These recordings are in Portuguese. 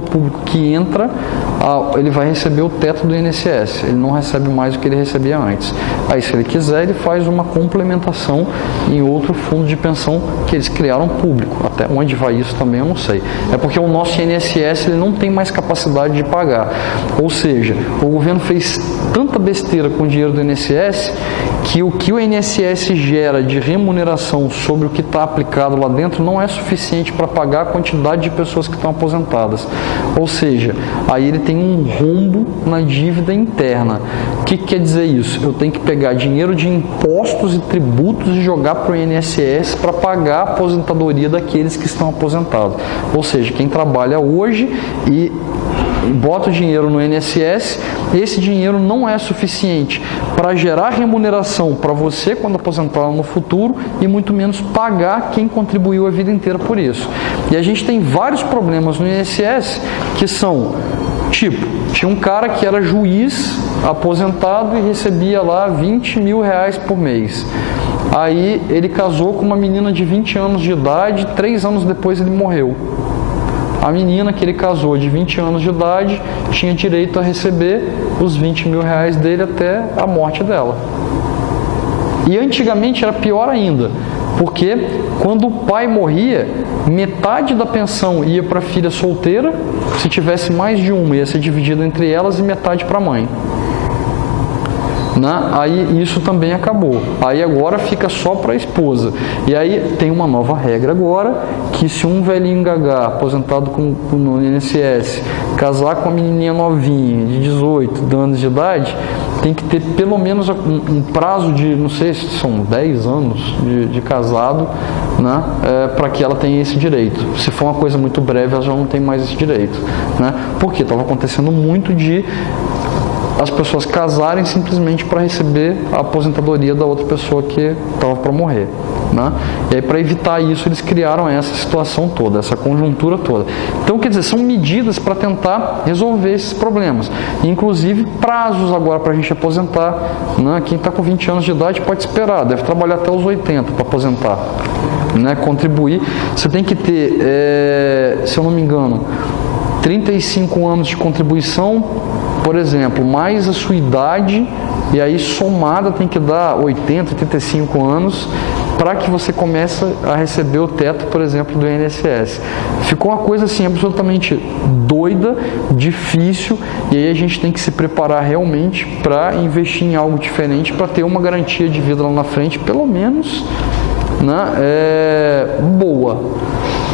público que entra, ele vai receber o teto do INSS, ele não recebe mais do que ele recebia antes. Aí, se ele quiser, ele faz uma complementação em outro fundo de pensão que eles criaram público. Até onde vai isso também eu não sei. É porque o nosso INSS ele não tem mais capacidade de pagar. Ou seja, o governo fez tanta besteira com o dinheiro do INSS que o INSS gera de remuneração sobre o que está aplicado lá dentro não é suficiente para pagar a quantidade de pessoas que estão aposentadas. Ou seja, aí ele tem um rombo na dívida interna. O que quer dizer isso? Eu tenho que pegar dinheiro de impostos e tributos e jogar para o INSS para pagar a aposentadoria daqueles que estão aposentados. Ou seja, quem trabalha hoje e bota o dinheiro no INSS, esse dinheiro não é suficiente para gerar remuneração para você quando aposentar no futuro e muito menos pagar quem contribuiu a vida inteira por isso. E a gente tem vários problemas no INSS que são, tipo, tinha um cara que era juiz aposentado e recebia lá 20 mil reais por mês. Aí ele casou com uma menina de 20 anos de idade, 3 anos depois ele morreu. A menina que ele casou de 20 anos de idade tinha direito a receber os 20 mil reais dele até a morte dela. E antigamente era pior ainda, porque quando o pai morria, metade da pensão ia para a filha solteira, se tivesse mais de uma ia ser dividida entre elas e metade para a mãe. Aí isso também acabou. Aí agora fica só para a esposa. E aí tem uma nova regra agora, que se um velhinho gagá, aposentado no INSS, casar com uma menininha novinha, de 18 anos de idade, tem que ter pelo menos um prazo de, não sei se são 10 anos de casado, para que ela tenha esse direito. Se for uma coisa muito breve, ela já não tem mais esse direito. Porque estava acontecendo muito de as pessoas casarem simplesmente para receber a aposentadoria da outra pessoa que estava para morrer. E aí, para evitar isso, eles criaram essa situação toda, essa conjuntura toda. Então, quer dizer, são medidas para tentar resolver esses problemas. Inclusive, prazos agora para a gente aposentar. Quem está com 20 anos de idade pode esperar, deve trabalhar até os 80 para aposentar. Contribuir. Você tem que ter, se eu não me engano, 35 anos de contribuição, por exemplo, mais a sua idade, e aí somada tem que dar 80, 85 anos para que você comece a receber o teto, por exemplo, do INSS. Ficou uma coisa assim absolutamente doida, difícil, e aí a gente tem que se preparar realmente para investir em algo diferente, para ter uma garantia de vida lá na frente, pelo menos boa.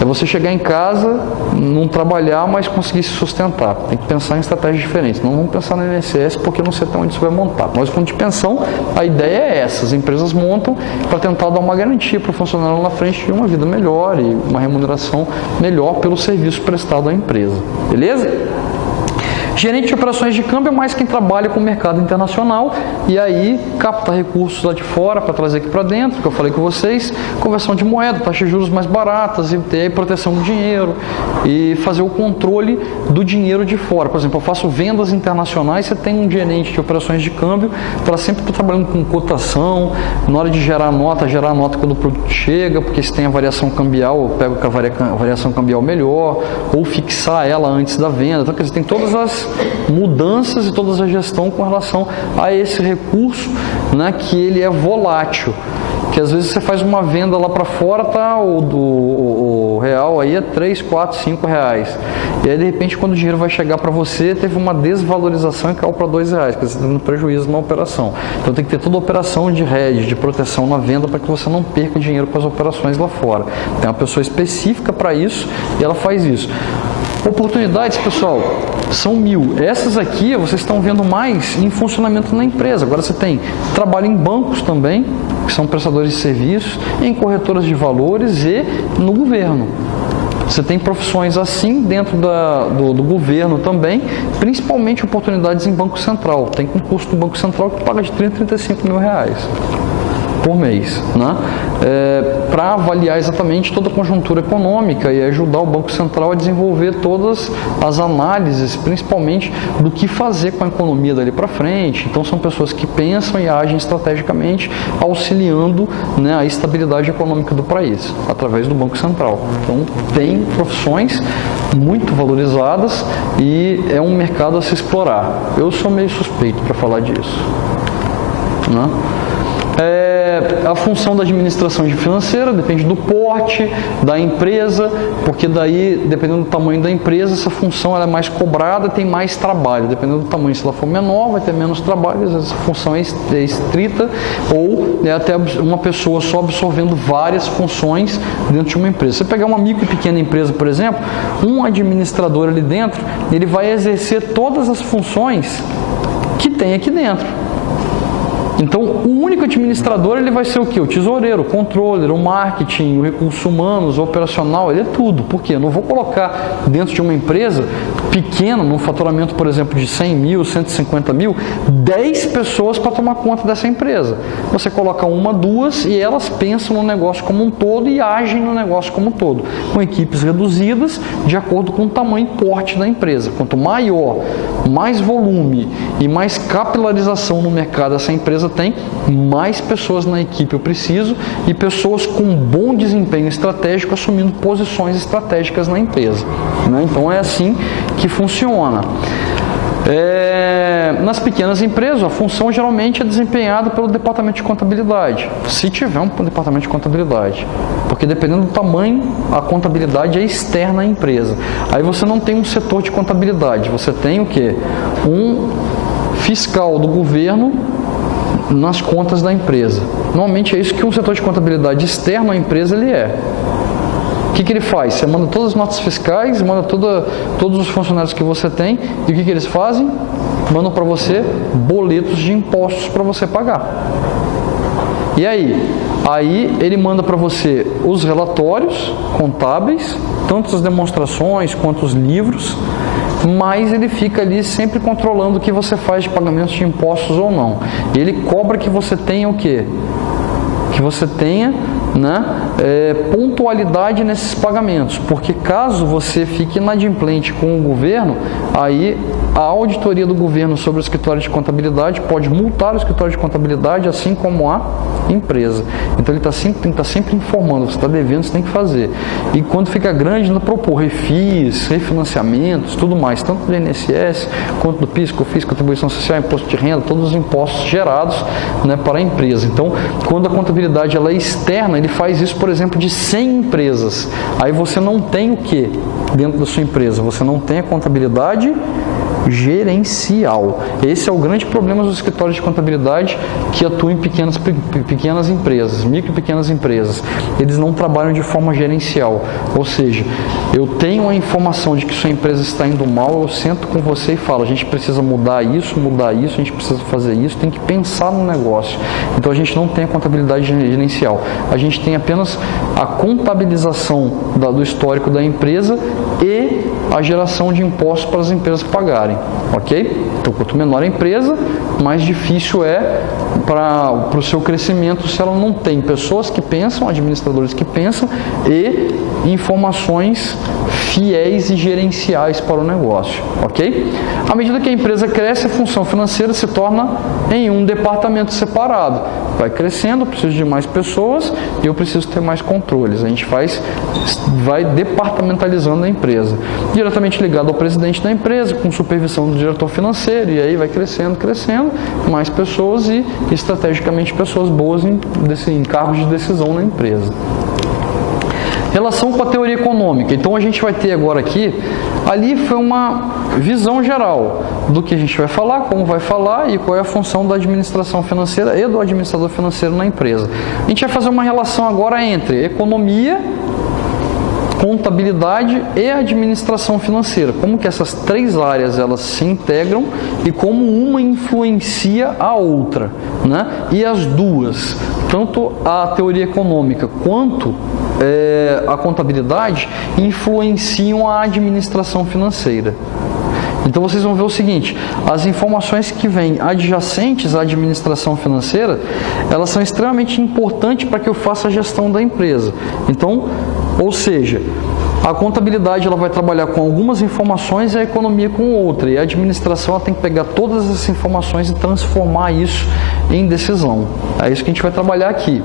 É você chegar em casa, não trabalhar, mas conseguir se sustentar. Tem que pensar em estratégias diferentes. Não vamos pensar no INSS porque eu não sei até onde isso vai montar. Mas, fundo de pensão, a ideia é essa. As empresas montam para tentar dar uma garantia para o funcionário lá na frente de uma vida melhor e uma remuneração melhor pelo serviço prestado à empresa. Beleza? Gerente de operações de câmbio é mais quem trabalha com o mercado internacional e aí capta recursos lá de fora para trazer aqui para dentro, que eu falei com vocês, conversão de moeda, taxas de juros mais baratas e ter proteção do dinheiro e fazer o controle do dinheiro de fora. Por exemplo, eu faço vendas internacionais, você tem um gerente de operações de câmbio para sempre estar trabalhando com cotação, na hora de gerar nota quando o produto chega, porque se tem a variação cambial, eu pego com a variação cambial melhor, ou fixar ela antes da venda. Então, quer dizer, tem todas as mudanças e toda a gestão com relação a esse recurso, que ele é volátil, que às vezes você faz uma venda lá para fora, o real aí é 3, 4, 5 reais, e aí de repente quando o dinheiro vai chegar para você, teve uma desvalorização e caiu para 2 reais, porque você está dando prejuízo na operação. Então tem que ter toda a operação de hedge, de proteção na venda, para que você não perca dinheiro com as operações lá fora. Tem uma pessoa específica para isso e ela faz isso. Oportunidades, pessoal, são 1000. Essas aqui vocês estão vendo mais em funcionamento na empresa. Agora você tem trabalho em bancos também, que são prestadores de serviços, em corretoras de valores e no governo. Você tem profissões assim dentro do governo também, principalmente oportunidades em Banco Central. Tem concurso do Banco Central que paga de 30 a 35 mil reais. por mês, né? Para avaliar exatamente toda a conjuntura econômica e ajudar o Banco Central a desenvolver todas as análises, principalmente do que fazer com a economia dali para frente. Então são pessoas que pensam e agem estrategicamente, auxiliando, né, a estabilidade econômica do país, através do Banco Central. Então tem profissões muito valorizadas e é um mercado a se explorar. Eu sou meio suspeito para falar disso, né? A função da administração financeira depende do porte da empresa, porque daí, dependendo do tamanho da empresa, essa função ela é mais cobrada, tem mais trabalho. Dependendo do tamanho, se ela for menor, vai ter menos trabalho, às vezes a função é estrita, ou é até uma pessoa só absorvendo várias funções dentro de uma empresa. Se você pegar uma micro e pequena empresa, por exemplo, um administrador ali dentro, ele vai exercer todas as funções que tem aqui dentro. Então, o único administrador ele vai ser o quê? O tesoureiro, o controller, o marketing, o recursos humanos, o operacional, ele é tudo. Por quê? Eu não vou colocar dentro de uma empresa pequena, num faturamento, por exemplo, de 100 mil, 150 mil, 10 pessoas para tomar conta dessa empresa. Você coloca uma, duas e elas pensam no negócio como um todo e agem no negócio como um todo, com equipes reduzidas de acordo com o tamanho e porte da empresa. Quanto maior, mais volume e mais capilarização no mercado essa empresa tem, mais pessoas na equipe eu preciso e pessoas com bom desempenho estratégico assumindo posições estratégicas na empresa, né? Então é assim que funciona. Nas pequenas empresas, a função geralmente é desempenhada pelo departamento de contabilidade, se tiver um departamento de contabilidade, porque dependendo do tamanho, a contabilidade é externa à empresa. Aí você não tem um setor de contabilidade, você tem o quê? Um fiscal do governo nas contas da empresa. Normalmente é isso que um setor de contabilidade externo à empresa ele é. O que ele faz? Você manda todas as notas fiscais, manda todos os funcionários que você tem, e o que eles fazem? Mandam para você boletos de impostos para você pagar. E aí? Aí ele manda para você os relatórios contábeis, tanto as demonstrações quanto os livros, mas ele fica ali sempre controlando o que você faz de pagamentos de impostos ou não. Ele cobra que você tenha o quê? Que você tenha, né, pontualidade nesses pagamentos, porque caso você fique inadimplente com o governo, aí a auditoria do governo sobre o escritório de contabilidade pode multar o escritório de contabilidade, assim como a empresa. Então ele tem que estar sempre informando, você está devendo, você tem que fazer. E quando fica grande, ainda propor refis, refinanciamentos, tudo mais, tanto do INSS, quanto do PIS, COFINS, contribuição social, imposto de renda, todos os impostos gerados, né, para a empresa. Então, quando a contabilidade ela é externa, ele faz isso, por exemplo, de 100 empresas. Aí você não tem o que dentro da sua empresa? Você não tem a contabilidade gerencial. Esse é o grande problema dos escritórios de contabilidade que atuam em pequenas empresas, micro e pequenas empresas. Eles não trabalham de forma gerencial. Ou seja, eu tenho a informação de que sua empresa está indo mal, eu sento com você e falo, a gente precisa mudar isso, a gente precisa fazer isso, tem que pensar no negócio. Então a gente não tem a contabilidade gerencial. A gente tem apenas a contabilização do histórico da empresa e a geração de impostos para as empresas pagarem, ok? Então, quanto menor a empresa, mais difícil é para o seu crescimento se ela não tem pessoas que pensam, administradores que pensam e informações fiéis e gerenciais para o negócio, ok? À medida que a empresa cresce, a função financeira se torna em um departamento separado. Vai crescendo, eu preciso de mais pessoas e eu preciso ter mais controles. A gente vai departamentalizando a empresa, diretamente ligado ao presidente da empresa, com supervisão do diretor financeiro, e aí vai crescendo, mais pessoas e estrategicamente pessoas boas em cargos de decisão na empresa. Relação com a teoria econômica. Então a gente vai ter agora aqui, ali foi uma visão geral do que a gente vai falar, como vai falar e qual é a função da administração financeira e do administrador financeiro na empresa. A gente vai fazer uma relação agora entre economia, contabilidade e administração financeira. Como que essas três áreas elas se integram e como uma influencia a outra, né? E as duas, tanto a teoria econômica quanto a contabilidade, influenciam a administração financeira. Então vocês vão ver o seguinte, as informações que vêm adjacentes à administração financeira, elas são extremamente importantes para que eu faça a gestão da empresa. Então, ou seja, a contabilidade ela vai trabalhar com algumas informações e a economia com outra. E a administração ela tem que pegar todas essas informações e transformar isso em decisão. É isso que a gente vai trabalhar aqui.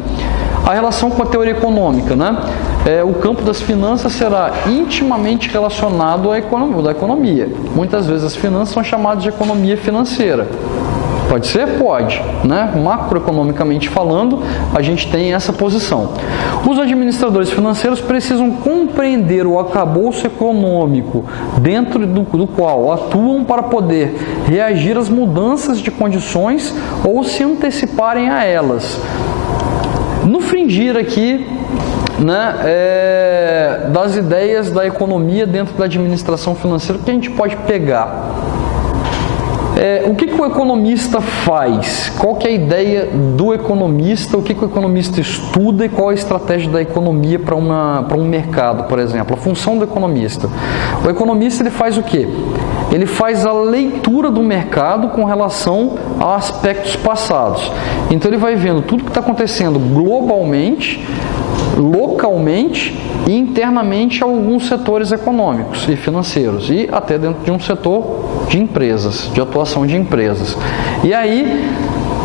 A relação com a teoria econômica, né? O campo das finanças será intimamente relacionado à economia. Muitas vezes as finanças são chamadas de economia financeira. Pode ser? Pode, né? Macroeconomicamente falando, a gente tem essa posição. Os administradores financeiros precisam compreender o arcabouço econômico dentro do qual atuam para poder reagir às mudanças de condições ou se anteciparem a elas. No fringir aqui, né, das ideias da economia dentro da administração financeira, o que a gente pode pegar? O que o economista faz? Qual que é a ideia do economista? O que o economista estuda e qual a estratégia da economia para um mercado, por exemplo? A função do economista. O economista ele faz o quê? Ele faz a leitura do mercado com relação a aspectos passados. Então ele vai vendo tudo que está acontecendo globalmente, localmente e internamente a alguns setores econômicos e financeiros e até dentro de um setor de empresas, de atuação de empresas. E aí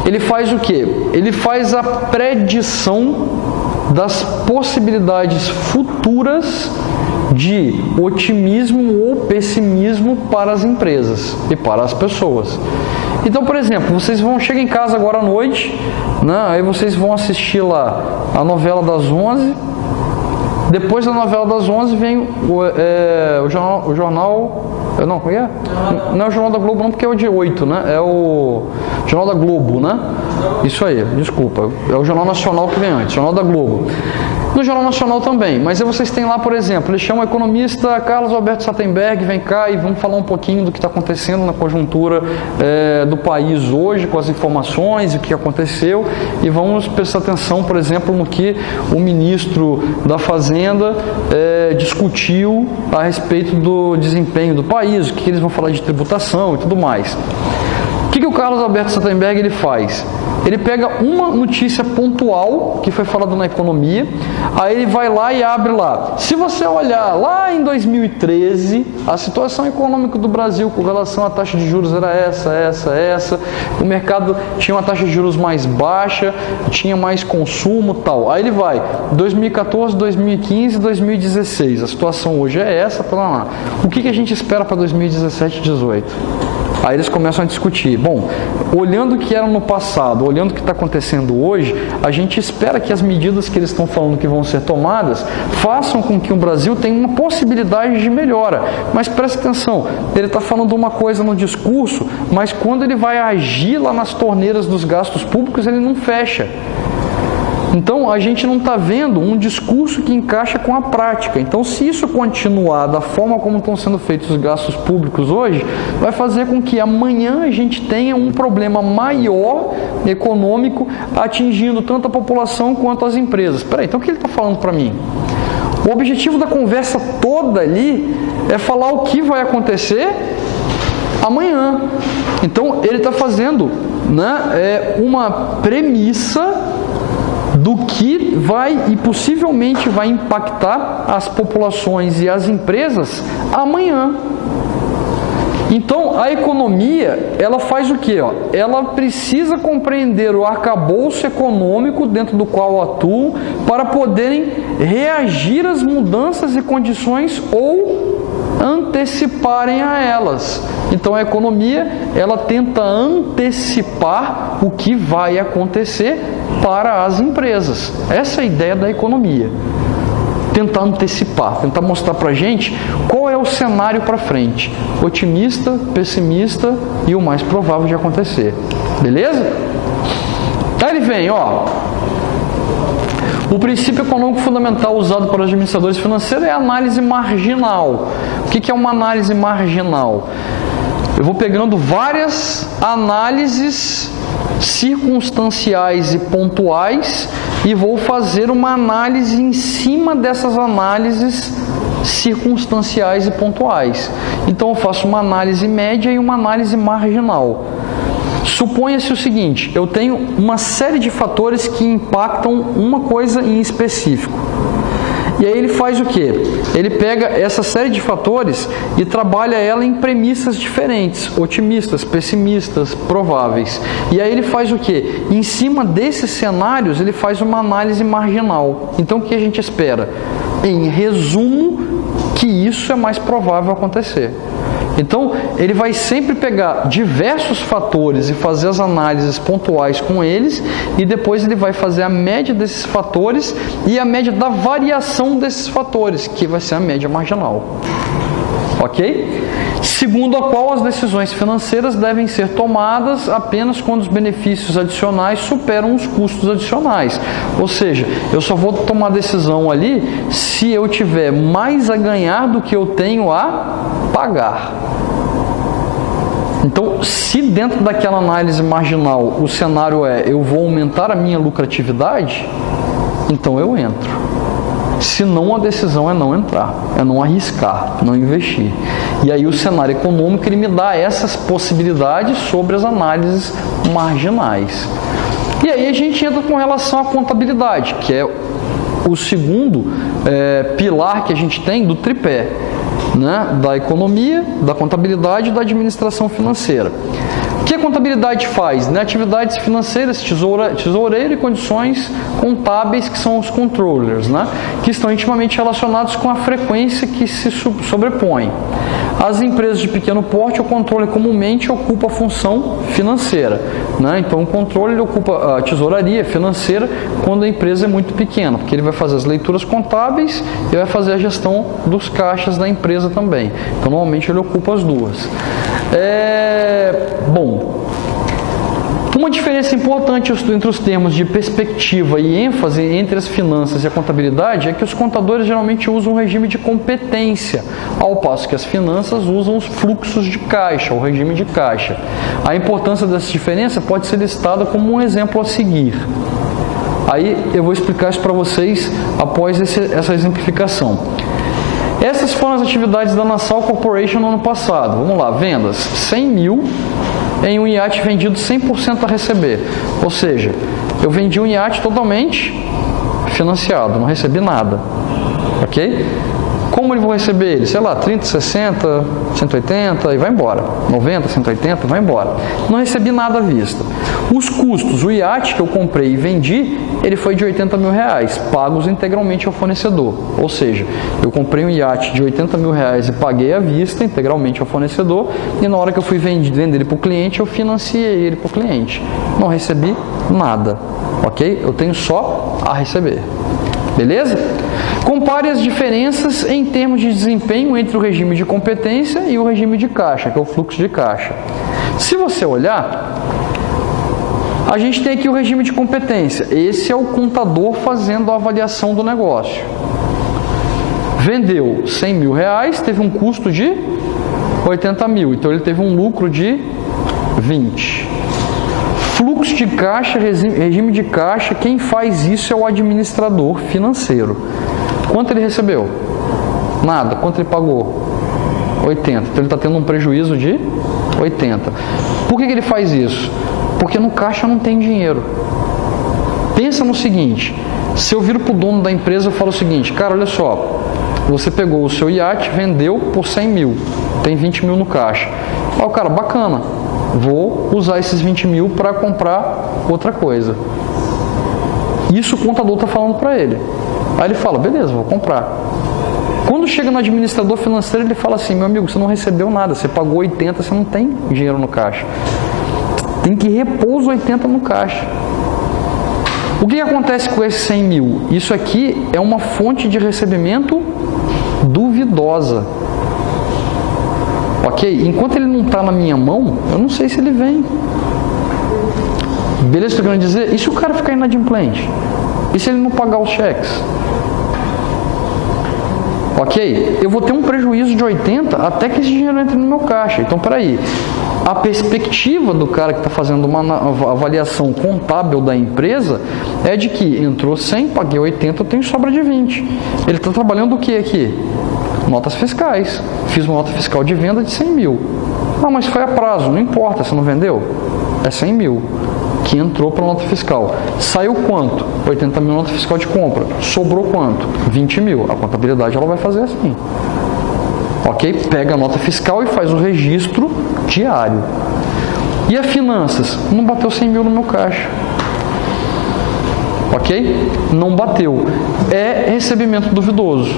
ele faz o quê? Ele faz a predição das possibilidades futuras de otimismo ou pessimismo para as empresas e para as pessoas. Então, por exemplo, vocês chegar em casa agora à noite, né? Aí vocês vão assistir lá a novela das 11. Depois da novela das 11 vem o jornal. Não, como é? Não é o Jornal da Globo não, porque é o de 8, né? É o Jornal da Globo, né? Isso aí, desculpa. É o Jornal Nacional que vem antes, Jornal da Globo. No Jornal Nacional também, mas aí vocês têm lá, por exemplo, eles chamam o economista Carlos Alberto Sattenberg, vem cá e vamos falar um pouquinho do que está acontecendo na conjuntura do país hoje, com as informações e o que aconteceu, e vamos prestar atenção, por exemplo, no que o ministro da Fazenda discutiu a respeito do desempenho do país, o que eles vão falar de tributação e tudo mais. O que o Carlos Alberto Sattenberg ele faz? Ele pega uma notícia pontual que foi falada na economia, aí ele vai lá e abre lá. Se você olhar lá em 2013, a situação econômica do Brasil com relação à taxa de juros era essa. O mercado tinha uma taxa de juros mais baixa, tinha mais consumo e tal. Aí ele vai, 2014, 2015, 2016. A situação hoje é essa, tá lá. O que a gente espera para 2017 e 2018? Aí eles começam a discutir. Bom, olhando o que era no passado, olhando o que está acontecendo hoje, a gente espera que as medidas que eles estão falando que vão ser tomadas façam com que o Brasil tenha uma possibilidade de melhora. Mas preste atenção, ele está falando uma coisa no discurso, mas quando ele vai agir lá nas torneiras dos gastos públicos, ele não fecha. Então, a gente não está vendo um discurso que encaixa com a prática. Então, se isso continuar da forma como estão sendo feitos os gastos públicos hoje, vai fazer com que amanhã a gente tenha um problema maior econômico atingindo tanto a população quanto as empresas. Espera aí, então o que ele está falando para mim? O objetivo da conversa toda ali é falar o que vai acontecer amanhã. Então, ele está fazendo, né, uma premissa do que vai e possivelmente vai impactar as populações e as empresas amanhã. Então, a economia, ela faz o quê? Ela precisa compreender o arcabouço econômico dentro do qual atuam para poderem reagir às mudanças e condições ou anteciparem a elas. Então a economia, ela tenta antecipar o que vai acontecer para as empresas. Essa é a ideia da economia. Tentar antecipar, tentar mostrar para a gente qual é o cenário para frente. Otimista, pessimista e o mais provável de acontecer. Beleza? Aí ele vem, o princípio econômico fundamental usado para os administradores financeiros é a análise marginal. O que é uma análise marginal? Eu vou pegando várias análises circunstanciais e pontuais e vou fazer uma análise em cima dessas análises circunstanciais e pontuais. Então eu faço uma análise média e uma análise marginal. Suponha-se o seguinte, eu tenho uma série de fatores que impactam uma coisa em específico. E aí ele faz o quê? Ele pega essa série de fatores e trabalha ela em premissas diferentes, otimistas, pessimistas, prováveis. E aí ele faz o quê? Em cima desses cenários, ele faz uma análise marginal. Então o que a gente espera? Em resumo, que isso é mais provável acontecer. Então, ele vai sempre pegar diversos fatores e fazer as análises pontuais com eles, e depois ele vai fazer a média desses fatores e a média da variação desses fatores, que vai ser a média marginal. Ok? Segundo a qual as decisões financeiras devem ser tomadas apenas quando os benefícios adicionais superam os custos adicionais. Ou seja, eu só vou tomar decisão ali se eu tiver mais a ganhar do que eu tenho a pagar. Então, se dentro daquela análise marginal o cenário é eu vou aumentar a minha lucratividade, então eu entro. Se não, a decisão é não entrar, é não arriscar, não investir. E aí o cenário econômico ele me dá essas possibilidades sobre as análises marginais. E aí a gente entra com relação à contabilidade, que é o segundo pilar que a gente tem do tripé, né? Da economia, da contabilidade e da administração financeira. O que a contabilidade faz? Né? Atividades financeiras, tesoureiro e condições contábeis, que são os controllers, né? Que estão intimamente relacionados com a frequência que se sobrepõe. As empresas de pequeno porte, o controle comumente ocupa a função financeira, né? Então o controle ele ocupa a tesouraria financeira quando a empresa é muito pequena, porque ele vai fazer as leituras contábeis e vai fazer a gestão dos caixas da empresa também. Então normalmente ele ocupa as duas. Bom, uma diferença importante entre os termos de perspectiva e ênfase entre as finanças e a contabilidade é que os contadores geralmente usam o regime de competência, ao passo que as finanças usam os fluxos de caixa, o regime de caixa. A importância dessa diferença pode ser listada como um exemplo a seguir. Aí eu vou explicar isso para vocês após essa exemplificação. Essas foram as atividades da Nassau Corporation no ano passado. Vamos lá, vendas 100 mil em um iate vendido 100% a receber. Ou seja, eu vendi um iate totalmente financiado, não recebi nada. Ok? Como eu vou receber ele? Sei lá, 30, 60, 180 e vai embora. 90, 180, vai embora. Não recebi nada à vista. Os custos, o iate que eu comprei e vendi, ele foi de 80 mil reais, pagos integralmente ao fornecedor. Ou seja, eu comprei um iate de 80 mil reais e paguei à vista integralmente ao fornecedor, e na hora que eu fui vender ele para o cliente, eu financiei ele para o cliente. Não recebi nada. Ok? Eu tenho só a receber. Beleza? Compare as diferenças em termos de desempenho entre o regime de competência e o regime de caixa, que é o fluxo de caixa. Se você olhar, a gente tem aqui o regime de competência. Esse é o contador fazendo a avaliação do negócio. Vendeu 100 mil reais, teve um custo de 80 mil, então ele teve um lucro de 20. Fluxo de caixa, regime de caixa, quem faz isso é o administrador financeiro. Quanto ele recebeu? Nada. Quanto ele pagou? 80. Então ele está tendo um prejuízo de 80. Por que ele faz isso? Porque no caixa não tem dinheiro. Pensa no seguinte, se eu viro para o dono da empresa e falo o seguinte, cara, olha só, você pegou o seu iate, vendeu por 100 mil, tem 20 mil no caixa. Aí o cara, bacana, vou usar esses 20 mil para comprar outra coisa. Isso o contador está falando para ele. Aí ele fala, beleza, vou comprar. Quando chega no administrador financeiro, ele fala assim, meu amigo, você não recebeu nada, você pagou 80, você não tem dinheiro no caixa. Tem que repor os 80 no caixa. O que acontece com esses 100 mil? Isso aqui é uma fonte de recebimento duvidosa. Ok? Enquanto ele não está na minha mão, eu não sei se ele vem. Beleza, estou querendo dizer? E se o cara ficar inadimplente? E se ele não pagar os cheques? Ok? Eu vou ter um prejuízo de 80 até que esse dinheiro entre no meu caixa. Então, peraí. A perspectiva do cara que está fazendo uma avaliação contábil da empresa é de que entrou 100, paguei 80, eu tenho sobra de 20. Ele está trabalhando o que aqui? Notas fiscais. Fiz uma nota fiscal de venda de 100 mil. Ah, mas foi a prazo, não importa, você não vendeu? É 100 mil que entrou para a nota fiscal. Saiu quanto? 80 mil nota fiscal de compra. Sobrou quanto? 20 mil. A contabilidade ela vai fazer assim. Ok? Pega a nota fiscal e faz o registro diário. E a finanças? Não bateu 100 mil no meu caixa. Ok? Não bateu. É recebimento duvidoso.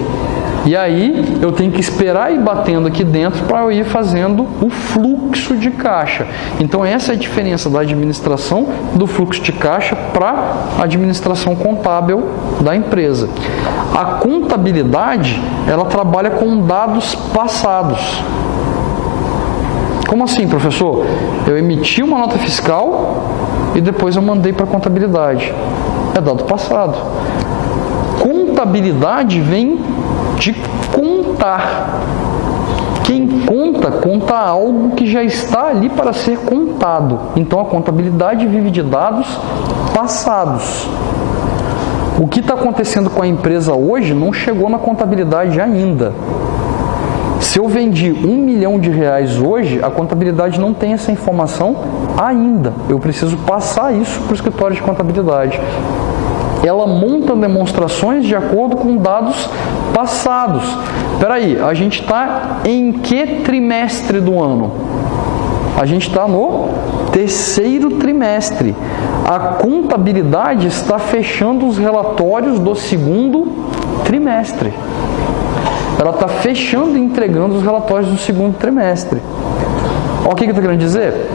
E aí eu tenho que esperar ir batendo aqui dentro para eu ir fazendo o fluxo de caixa. Então essa é a diferença da administração do fluxo de caixa para a administração contábil da empresa. A contabilidade, ela trabalha com dados passados. Como assim, professor? Eu emiti uma nota fiscal e depois eu mandei para a contabilidade. É dado passado. Contabilidade vem de contar. Quem conta, conta algo que já está ali para ser contado. Então a contabilidade vive de dados passados. O que está acontecendo com a empresa hoje não chegou na contabilidade ainda. Se eu vendi R$1 milhão hoje, a contabilidade não tem essa informação ainda. Eu preciso passar isso para o escritório de contabilidade. Ela monta demonstrações de acordo com dados passados. Espera aí, a gente está em que trimestre do ano? A gente está no terceiro trimestre. A contabilidade está fechando os relatórios do segundo trimestre. Ela está fechando e entregando os relatórios do segundo trimestre. Olha o que eu estou querendo dizer?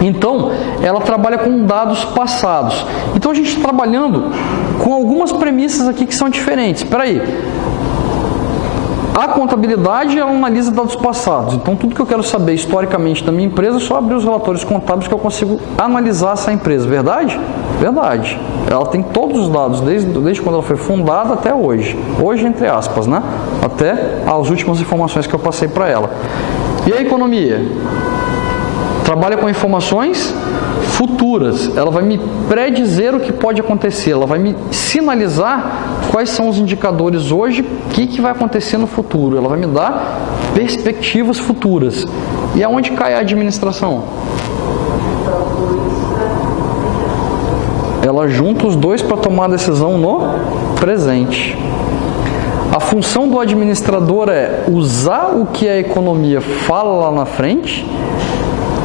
Então, ela trabalha com dados passados. Então, a gente está trabalhando com algumas premissas aqui que são diferentes. Espera aí. A contabilidade, ela analisa dados passados. Então, tudo que eu quero saber historicamente da minha empresa, é só abrir os relatórios contábeis que eu consigo analisar essa empresa. Verdade? Verdade. Ela tem todos os dados, desde quando ela foi fundada até hoje. Hoje, entre aspas, né? Até as últimas informações que eu passei para ela. E a economia? Trabalha com informações futuras. Ela vai me predizer o que pode acontecer. Ela vai me sinalizar quais são os indicadores hoje, o que vai acontecer no futuro. Ela vai me dar perspectivas futuras. E aonde cai a administração? Ela junta os dois para tomar a decisão no presente. A função do administrador é usar o que a economia fala lá na frente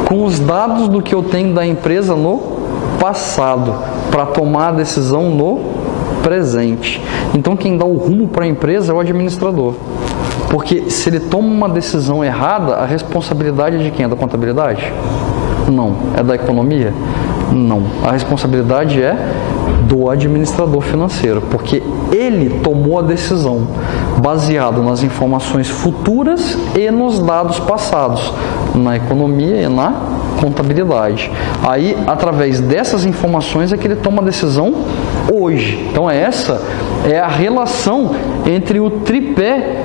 com os dados do que eu tenho da empresa no passado, para tomar a decisão no presente. Então quem dá o rumo para a empresa é o administrador. Porque se ele toma uma decisão errada, a responsabilidade é de quem? É da contabilidade? Não. É da economia? Não. A responsabilidade é do administrador financeiro, porque ele tomou a decisão baseado nas informações futuras e nos dados passados, na economia e na contabilidade. Aí, através dessas informações é que ele toma a decisão hoje. Então, essa é a relação entre o tripé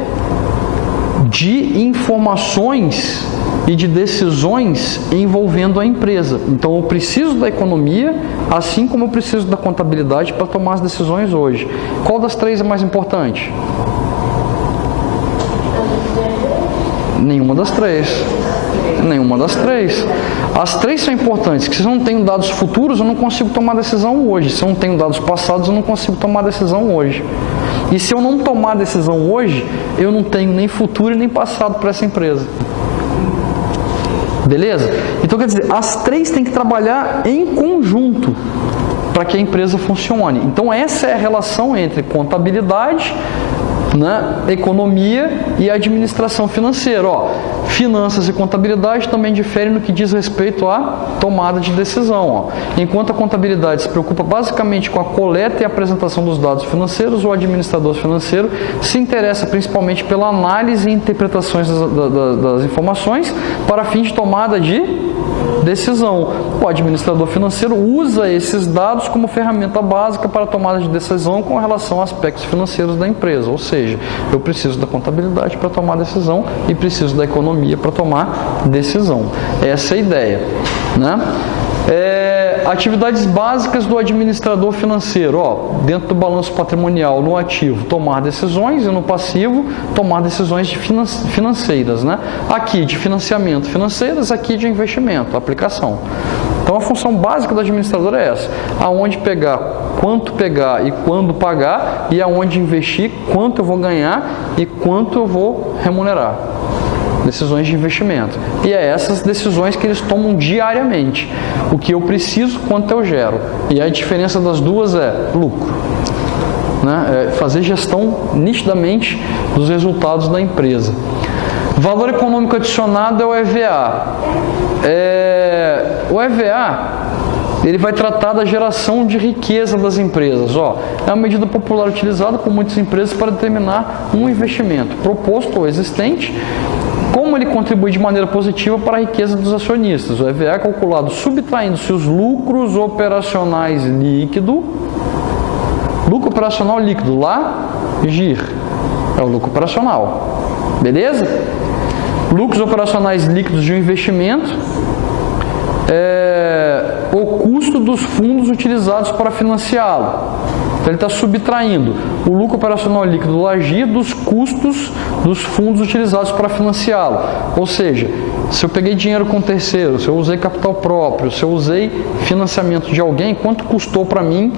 de informações e de decisões envolvendo a empresa. Então, eu preciso da economia, assim como eu preciso da contabilidade para tomar as decisões hoje. Qual das três é mais importante? Nenhuma das três. Nenhuma das três. As três são importantes, porque se eu não tenho dados futuros, eu não consigo tomar decisão hoje. Se eu não tenho dados passados, eu não consigo tomar decisão hoje. E se eu não tomar decisão hoje, eu não tenho nem futuro e nem passado para essa empresa. Beleza? Então, quer dizer, as três têm que trabalhar em conjunto para que a empresa funcione. Então, essa é a relação entre contabilidade, né, economia e administração financeira. Finanças e contabilidade também diferem no que diz respeito à tomada de decisão. Enquanto a contabilidade se preocupa basicamente com a coleta e apresentação dos dados financeiros, o administrador financeiro se interessa principalmente pela análise e interpretações das informações para fins de tomada de decisão. O administrador financeiro usa esses dados como ferramenta básica para a tomada de decisão com relação a aspectos financeiros da empresa. Ou seja, eu preciso da contabilidade para tomar decisão e preciso da economia para tomar decisão. Essa é a ideia, né? Atividades básicas do administrador financeiro, dentro do balanço patrimonial, no ativo, tomar decisões, e no passivo, tomar decisões financeiras, né? Aqui de financiamento financeiras, aqui de investimento, aplicação. Então a função básica do administrador é essa: aonde pegar, quanto pegar e quando pagar, e aonde investir, quanto eu vou ganhar e quanto eu vou remunerar. Decisões de investimento. E é essas decisões que eles tomam diariamente. O que eu preciso, quanto eu gero. E a diferença das duas é lucro. Né? É fazer gestão nitidamente dos resultados da empresa. Valor econômico adicionado é o EVA. O EVA, ele vai tratar da geração de riqueza das empresas. É uma medida popular utilizada por muitas empresas para determinar um investimento proposto ou existente, como ele contribui de maneira positiva para a riqueza dos acionistas. O EVA é calculado subtraindo-se os lucros operacionais líquido, lucro operacional líquido, LAGIR, é o lucro operacional, beleza? Lucros operacionais líquidos de um investimento, o custo dos fundos utilizados para financiá-lo. Então ele está subtraindo o lucro operacional líquido do LAGIR dos custos dos fundos utilizados para financiá-lo. Ou seja, se eu peguei dinheiro com terceiro, se eu usei capital próprio, se eu usei financiamento de alguém, quanto custou para mim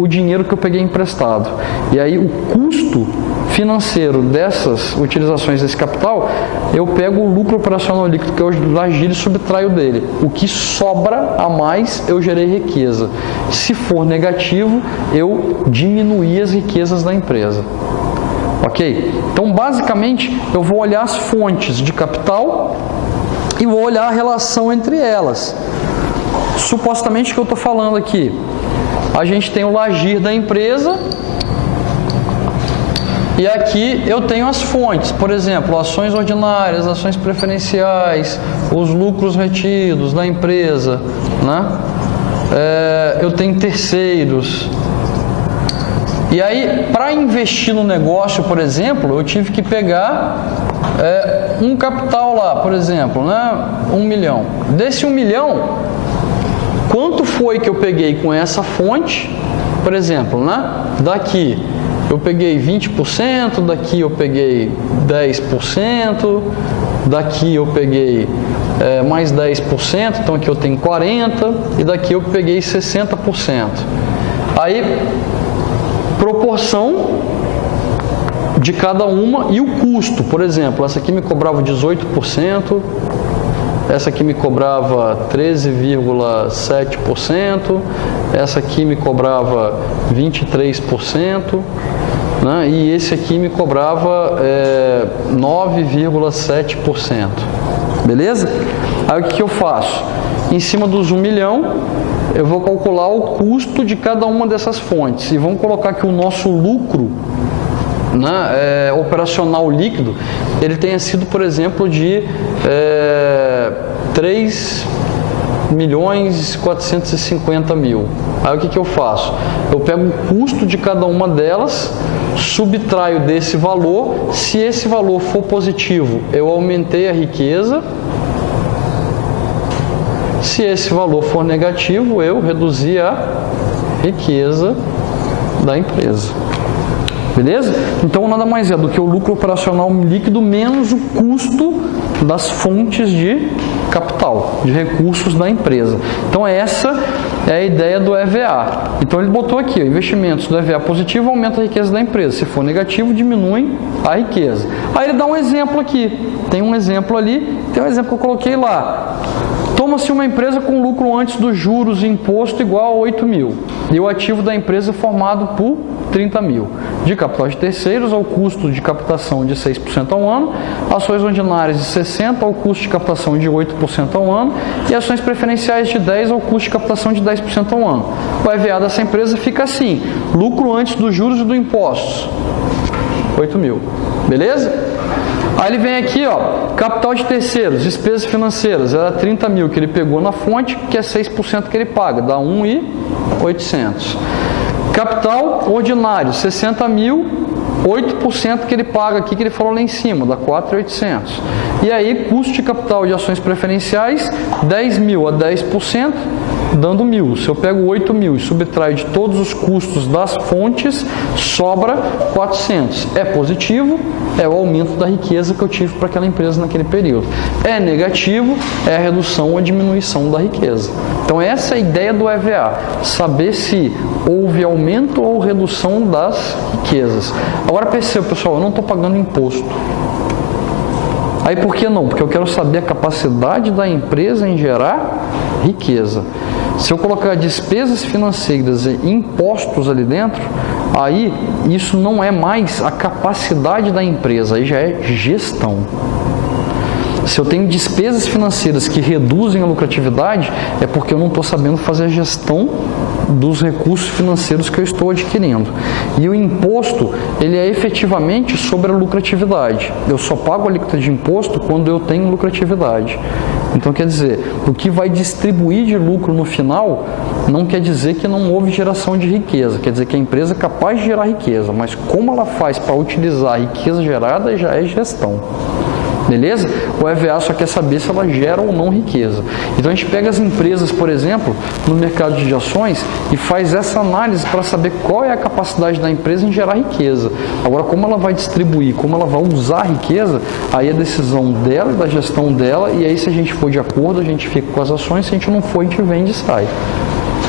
o dinheiro que eu peguei emprestado? E aí o custo financeiro dessas utilizações desse capital, eu pego o lucro operacional líquido, que é o LAGIR, e subtraio dele. O que sobra a mais, eu gerei riqueza. Se for negativo, eu diminuí as riquezas da empresa. Ok? Então, basicamente, eu vou olhar as fontes de capital e vou olhar a relação entre elas. Supostamente, o que eu estou falando aqui, a gente tem o LAGIR da empresa, e aqui eu tenho as fontes, por exemplo, ações ordinárias, ações preferenciais, os lucros retidos da empresa, né? Eu tenho terceiros. E aí, para investir no negócio, por exemplo, eu tive que pegar um capital lá, por exemplo, né? 1 milhão. Desse 1 milhão, quanto foi que eu peguei com essa fonte, por exemplo, né? Daqui eu peguei 20%, daqui eu peguei 10%, daqui eu peguei mais 10%, então aqui eu tenho 40%, e daqui eu peguei 60%. Aí, proporção de cada uma e o custo. Por exemplo, essa aqui me cobrava 18%, essa aqui me cobrava 13,7%, essa aqui me cobrava 23%, né? E esse aqui me cobrava 9,7%. Beleza? Aí o que eu faço? Em cima dos 1 milhão, eu vou calcular o custo de cada uma dessas fontes. E vamos colocar que o nosso lucro, né, operacional líquido, ele tenha sido, por exemplo, de 3.450.000. Aí o que eu faço? Eu pego o custo de cada uma delas, subtraio desse valor. Se esse valor for positivo, eu aumentei a riqueza. Se esse valor for negativo, eu reduzi a riqueza da empresa. Beleza? Então nada mais é do que o lucro operacional líquido menos o custo das fontes de capital, de recursos da empresa. Então essa é a ideia do EVA. Então ele botou aqui, investimentos do EVA positivo aumenta a riqueza da empresa. Se for negativo, diminui a riqueza. Aí ele dá um exemplo aqui. Tem um exemplo ali, tem um exemplo que eu coloquei lá. Toma-se uma empresa com lucro antes dos juros e imposto igual a 8 mil. E o ativo da empresa é formado por 30 mil. De capital de terceiros ao custo de captação de 6% ao ano, ações ordinárias de 60% ao custo de captação de 8% ao ano e ações preferenciais de 10% ao custo de captação de 10% ao ano. O EVA dessa empresa fica assim, lucro antes dos juros e do impostos, 8 mil. Beleza? Aí ele vem aqui, capital de terceiros, despesas financeiras, era 30 mil que ele pegou na fonte, que é 6% que ele paga, dá 1.800. Capital ordinário, 60 mil, 8% que ele paga aqui, que ele falou lá em cima, dá 4.800. E aí, custo de capital de ações preferenciais, 10 mil a 10%, dando 1.000. Se eu pego 8.000 e subtraio de todos os custos das fontes, sobra 400. É positivo, é o aumento da riqueza que eu tive para aquela empresa naquele período. É negativo, é a redução ou a diminuição da riqueza. Então essa é a ideia do EVA, saber se houve aumento ou redução das riquezas. Agora perceba, pessoal, eu não estou pagando imposto. Aí por que não? Porque eu quero saber a capacidade da empresa em gerar riqueza. Se eu colocar despesas financeiras e impostos ali dentro, aí isso não é mais a capacidade da empresa, aí já é gestão. Se eu tenho despesas financeiras que reduzem a lucratividade, é porque eu não estou sabendo fazer a gestão dos recursos financeiros que eu estou adquirindo. E o imposto, ele é efetivamente sobre a lucratividade. Eu só pago a alíquota de imposto quando eu tenho lucratividade. Então, quer dizer, o que vai distribuir de lucro no final não quer dizer que não houve geração de riqueza, quer dizer que a empresa é capaz de gerar riqueza, mas como ela faz para utilizar a riqueza gerada já é gestão. Beleza? O EVA só quer saber se ela gera ou não riqueza. Então a gente pega as empresas, por exemplo, no mercado de ações e faz essa análise para saber qual é a capacidade da empresa em gerar riqueza. Agora, como ela vai distribuir, como ela vai usar a riqueza, aí é decisão dela e da gestão dela, e aí se a gente for de acordo, a gente fica com as ações, se a gente não for, a gente vende e sai.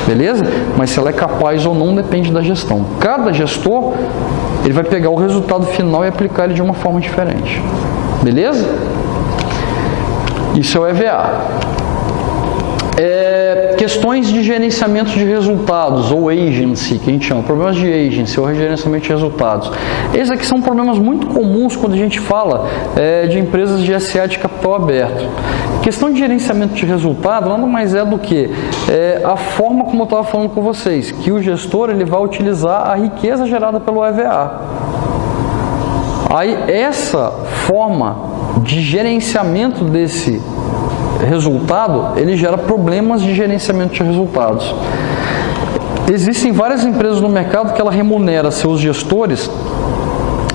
Beleza? Mas se ela é capaz ou não depende da gestão. Cada gestor, ele vai pegar o resultado final e aplicar ele de uma forma diferente. Beleza? Isso é o EVA. Questões de gerenciamento de resultados, ou agency, que a gente chama, problemas de agency, ou gerenciamento de resultados. Esses aqui são problemas muito comuns quando a gente fala de empresas de SA de capital aberto. Questão de gerenciamento de resultado nada mais é do que a forma como eu estava falando com vocês, que o gestor ele vai utilizar a riqueza gerada pelo EVA. Aí essa forma de gerenciamento desse resultado, ele gera problemas de gerenciamento de resultados. Existem várias empresas no mercado que ela remunera seus gestores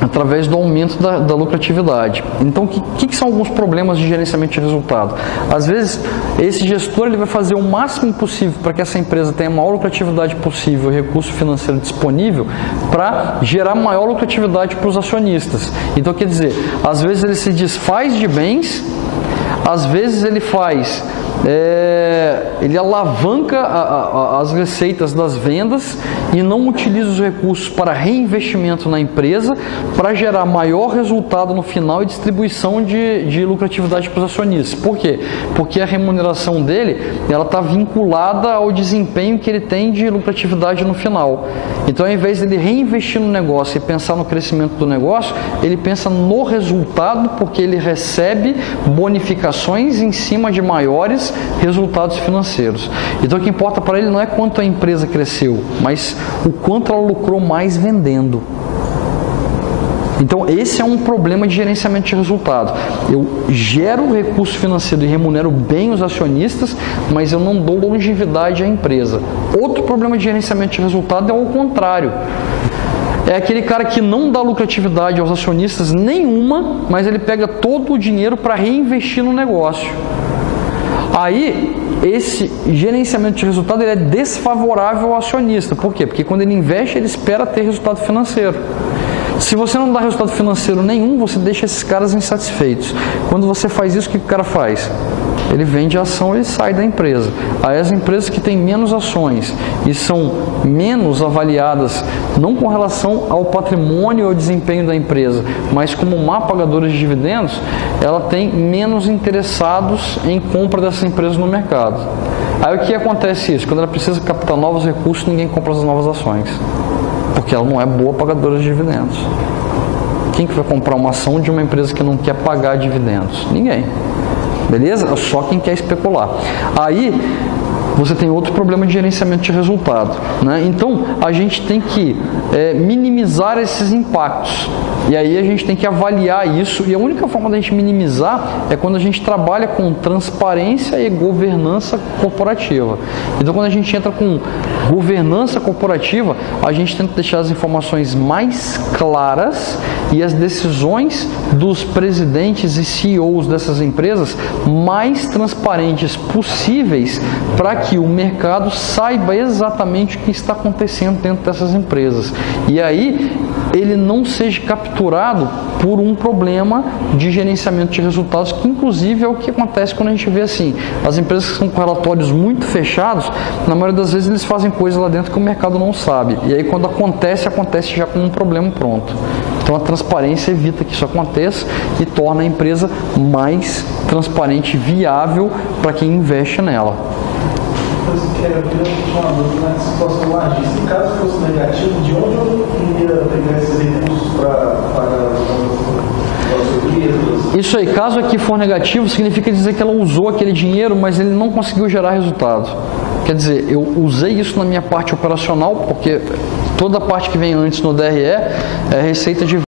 através do aumento da lucratividade. Então, o que são alguns problemas de gerenciamento de resultado? Às vezes, esse gestor ele vai fazer o máximo possível para que essa empresa tenha a maior lucratividade possível, recurso financeiro disponível, para gerar maior lucratividade para os acionistas. Então, quer dizer, às vezes ele se desfaz de bens, às vezes ele faz... ele alavanca as receitas das vendas e não utiliza os recursos para reinvestimento na empresa para gerar maior resultado no final e distribuição de lucratividade para os acionistas. Por quê? Porque a remuneração dele está vinculada ao desempenho que ele tem de lucratividade no final. Então, ao invés de ele reinvestir no negócio e pensar no crescimento do negócio, ele pensa no resultado porque ele recebe bonificações em cima de maiores resultados financeiros. Então o que importa para ele não é quanto a empresa cresceu, mas o quanto ela lucrou mais vendendo. Então esse é um problema de gerenciamento de resultado. Eu gero recurso financeiro e remunero bem os acionistas, mas eu não dou longevidade à empresa. Outro problema de gerenciamento de resultado é o contrário. É aquele cara que não dá lucratividade aos acionistas nenhuma, mas ele pega todo o dinheiro para reinvestir no negócio. Aí, esse gerenciamento de resultado ele é desfavorável ao acionista. Por quê? Porque quando ele investe, ele espera ter resultado financeiro. Se você não dá resultado financeiro nenhum, você deixa esses caras insatisfeitos. Quando você faz isso, o que o cara faz? Ele vende a ação e sai da empresa. Aí as empresas que têm menos ações e são menos avaliadas, não com relação ao patrimônio ou desempenho da empresa, mas como má pagadora de dividendos, ela tem menos interessados em compra dessa empresa no mercado. Aí o que acontece isso? Quando ela precisa captar novos recursos, ninguém compra as novas ações, porque ela não é boa pagadora de dividendos. Quem que vai comprar uma ação de uma empresa que não quer pagar dividendos? Ninguém. Beleza? Só quem quer especular. Aí você tem outro problema de gerenciamento de resultado, né? Então a gente tem que minimizar esses impactos. E aí a gente tem que avaliar isso, e a única forma da gente minimizar é quando a gente trabalha com transparência e governança corporativa. Então, quando a gente entra com governança corporativa, a gente tenta deixar as informações mais claras e as decisões dos presidentes e CEOs dessas empresas mais transparentes possíveis, para que o mercado saiba exatamente o que está acontecendo dentro dessas empresas. E aí ele não seja capturado por um problema de gerenciamento de resultados, que inclusive é o que acontece quando a gente vê assim, as empresas que são com relatórios muito fechados, na maioria das vezes eles fazem coisa lá dentro que o mercado não sabe. E aí quando acontece já com um problema pronto. Então a transparência evita que isso aconteça e torna a empresa mais transparente e viável para quem investe nela. Eu queria uma dúvida na situação logística. Caso fosse negativo, de onde eu iria pegar esses recursos para pagar as empresas? Isso aí, caso aqui for negativo, significa dizer que ela usou aquele dinheiro, mas ele não conseguiu gerar resultado. Quer dizer, eu usei isso na minha parte operacional, porque toda a parte que vem antes no DRE é receita de